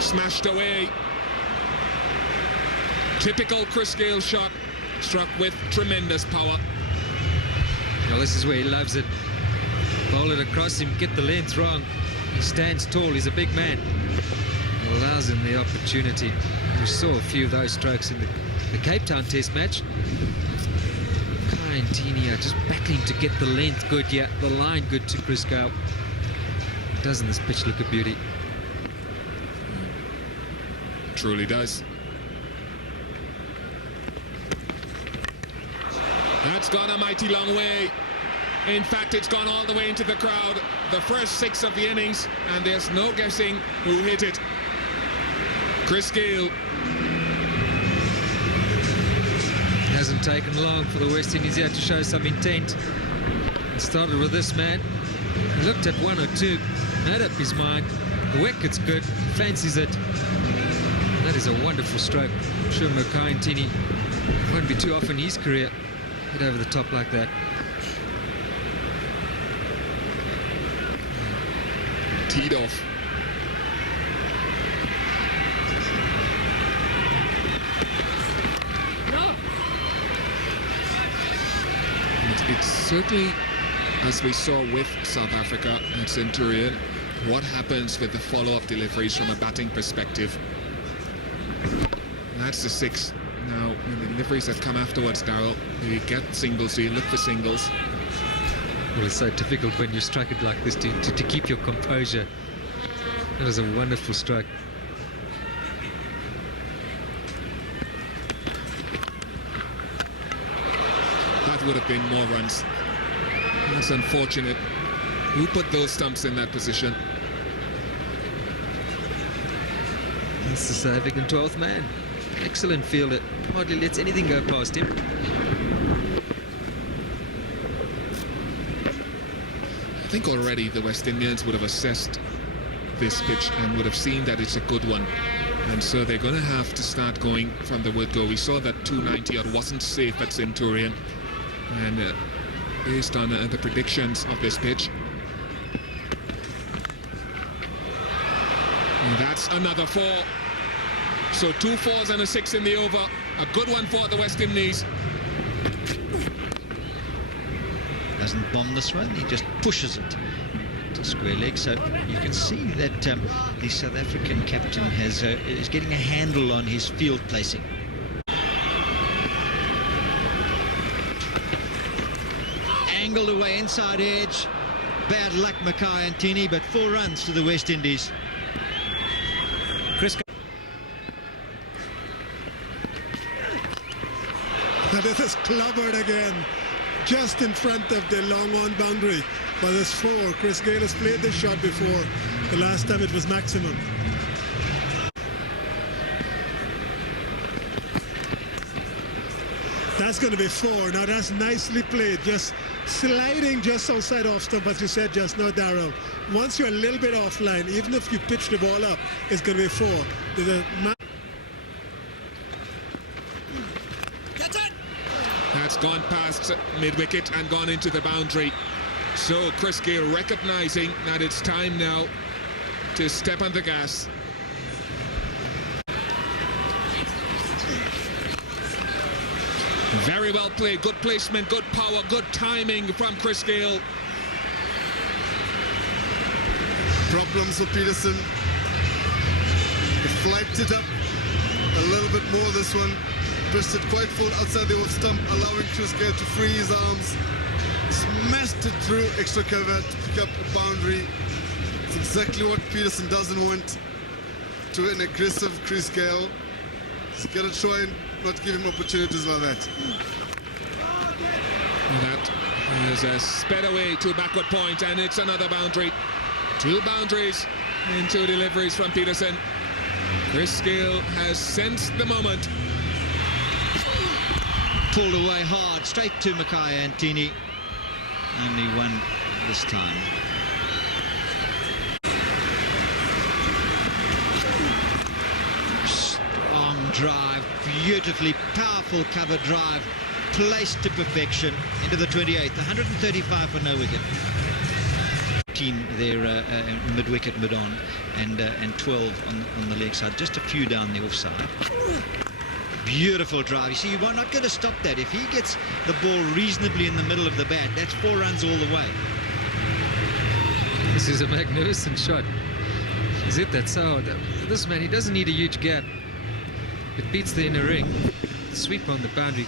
Smashed away. Typical Chris Gayle shot, struck with tremendous power. Well, this is where he loves it. Bowl it across him, get the length wrong. He stands tall, he's a big man. It allows him the opportunity. We saw a few of those strokes in the Cape Town Test match. Kai and Tini are just battling to get the length good, yeah, the line good to Chris Gayle. Doesn't this pitch look a beauty? Truly does. That's gone a mighty long way. In fact, it's gone all the way into the crowd. The first 6 of the innings, and there's no guessing who hit it. Chris Gayle. It hasn't taken long for the West Indies here to show some intent. It started with this man. He looked at 1 or 2, made up his mind. The wicket's good, fancies it. That is a wonderful stroke. I'm sure Mackay and Tini won't be too often in his career hit over the top like that. Teed off. It's certainly, as we saw with South Africa at Centurion, what happens with the follow-up deliveries from a batting perspective. That's the 6. Now, in the deliveries that come afterwards, Darryl, you get singles, so you look for singles. Well, it's so difficult when you strike it like this to keep your composure. That was a wonderful stroke. That would have been more runs. That's unfortunate. Who put those stumps in that position? That's the South African 12th man. Excellent fielder. Hardly lets anything go past him. I think already the West Indians would have assessed this pitch and would have seen that it's a good one. And so they're going to have to start going from the word go. We saw that 290 odd wasn't safe at Centurion. And based on the predictions of this pitch. And that's another 4. So 2 4s and a 6 in the over. A good one for the West Indies. Doesn't bomb this one, he just pushes it to square leg. So you can see that the South African captain is getting a handle on his field placing. Angled away inside edge. Bad luck, Mackay and Tini, but 4 runs to the West Indies. Chris. And this is clobbered again, just in front of the long on boundary. But it's 4. Chris Gayle has played this shot before. The last time it was maximum. That's going to be 4. Now that's nicely played, just sliding just outside off stump, as you said just now, Darryl. Once you're a little bit offline, even if you pitch the ball up, it's going to be 4. There's a That's gone past mid-wicket and gone into the boundary. So Chris Gayle recognizing that it's time now to step on the gas. Very well played, good placement, good power, good timing from Chris Gayle. Problems for Peterson. He flanked it up a little bit more this one. Pushed it quite full outside the off stump, allowing Chris Gayle to free his arms. Smashed it through extra cover to pick up a boundary. It's exactly what Peterson doesn't want to an aggressive Chris Gayle. He's got to try and not give him opportunities like that. That is a sped away to backward point, and it's another boundary. 2 boundaries and 2 deliveries from Peterson. Chris Gayle has sensed the moment. Pulled away hard, straight to Mackay and Tini. Only 1 this time. Strong drive, beautifully powerful cover drive, placed to perfection into the 28th. 135 for no wicket. 14 there mid-wicket, mid-on, and 12 on the leg side. Just a few down the offside. Beautiful drive. You see, you're not going to stop that. If he gets the ball reasonably in the middle of the bat, that's 4 runs all the way. This is a magnificent shot. He's hit that so. This man, he doesn't need a huge gap. It beats the inner ring. Sweep on the boundary.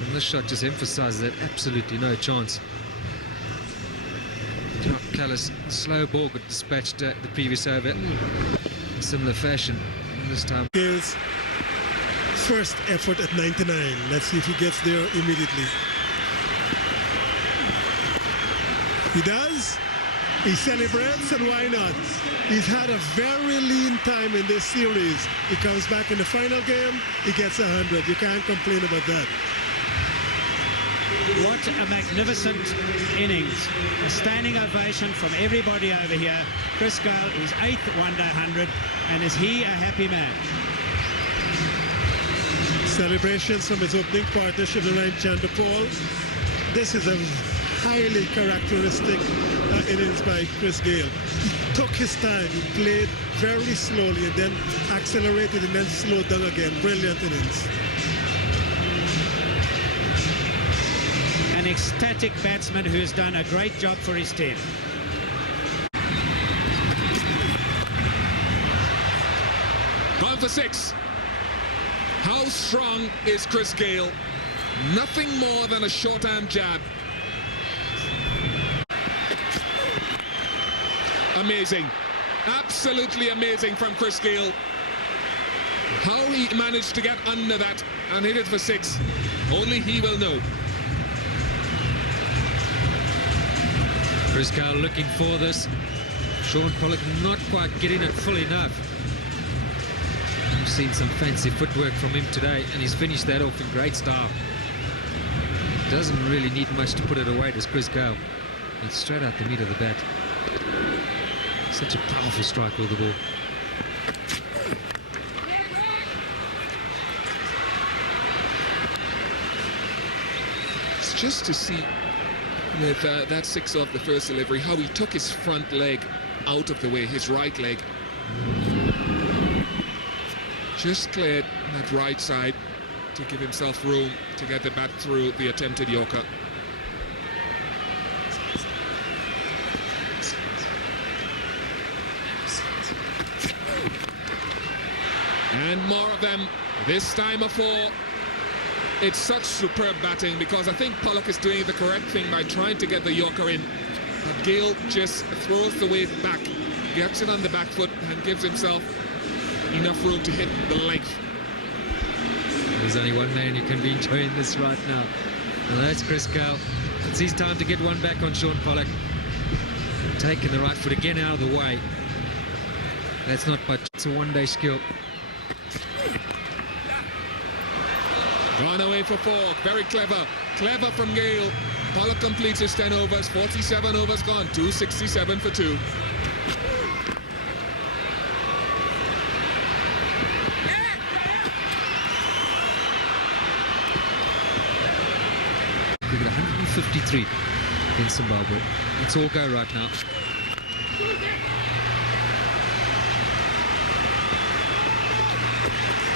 And this shot just emphasizes that absolutely no chance. Jock Callis, slow ball, but dispatched the previous over in similar fashion. And this time. His first effort at 99. Let's see if he gets there immediately. He does. He celebrates, and why not? He's had a very lean time in this series. He comes back in the final game, he gets 100. You can't complain about that. What a magnificent innings. A standing ovation from everybody over here. Chris Gayle, his 8th one-day 100, and is he a happy man? Celebrations from his opening partnership with Ryan Chanderpaul. This is a highly characteristic innings by Chris Gayle. He took his time, he played very slowly and then accelerated and then slowed down again. Brilliant innings. An ecstatic batsman who has done a great job for his team. Gone for 6. How strong is Chris Gayle? Nothing more than a short-arm jab. Amazing. Absolutely amazing from Chris Gayle. How he managed to get under that and hit it for 6, only he will know. Chris Gayle looking for this. Sean Pollock not quite getting it full enough. We've seen some fancy footwork from him today, and he's finished that off in great style. Doesn't really need much to put it away, does Chris Gayle. It's straight out the meat of the bat. Such a powerful strike with the ball. It's just to see with that 6 off the first delivery, how he took his front leg out of the way, his right leg. Just cleared that right side to give himself room to get the bat through the attempted Yorker. And more of them, this time a 4. It's such superb batting because I think Pollock is doing the correct thing by trying to get the Yorker in. But Gayle just throws the weight back, gets it on the back foot and gives himself enough room to hit the length. There's only one man who can be enjoying this right now, and that's Chris Gayle. It's his time to get one back on Sean Pollock. Taking the right foot again out of the way. That's not much, it's a one-day skill. Gone away for 4, very clever from Gayle. Pollock completes his 10 overs, 47 overs gone, 267 for 2. We got 153 in Zimbabwe. Let's all go right now.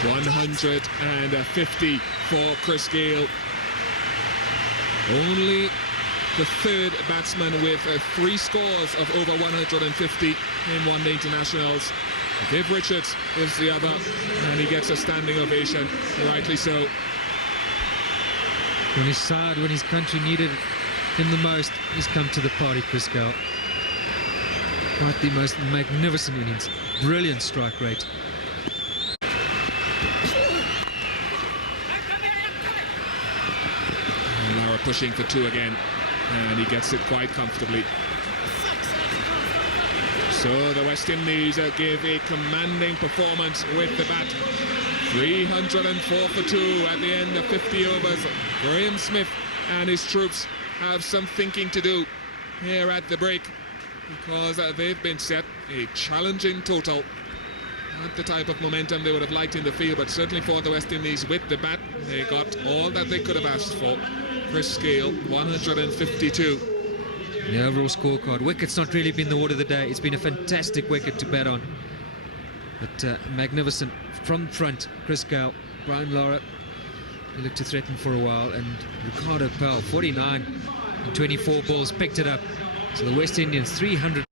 $150 for Chris Gayle. Only the 3rd batsman with 3 scores of over 150 in one-day internationals. Viv Richards is the other, and he gets a standing ovation, rightly so. When his side, when his country needed him the most, he's come to the party, Chris Gayle. Quite the most magnificent innings. Brilliant strike rate. Lara pushing for 2 again, and he gets it quite comfortably. So the West Indies give a commanding performance with the bat. 304 for 2 at the end of 50 overs. Graham Smith and his troops have some thinking to do here at the break, because they've been set a challenging total. Not the type of momentum they would have liked in the field, but certainly for the West Indies with the bat, they got all that they could have asked for. Chris Gayle, 152. The overall scorecard. Wicket's not really been the order of the day. It's been a fantastic wicket to bat on. But magnificent from front. Chris Gayle, Brian Lara, he looked to threaten for a while, and Ricardo Powell, 49 and 24 balls, picked it up. So the West Indians 300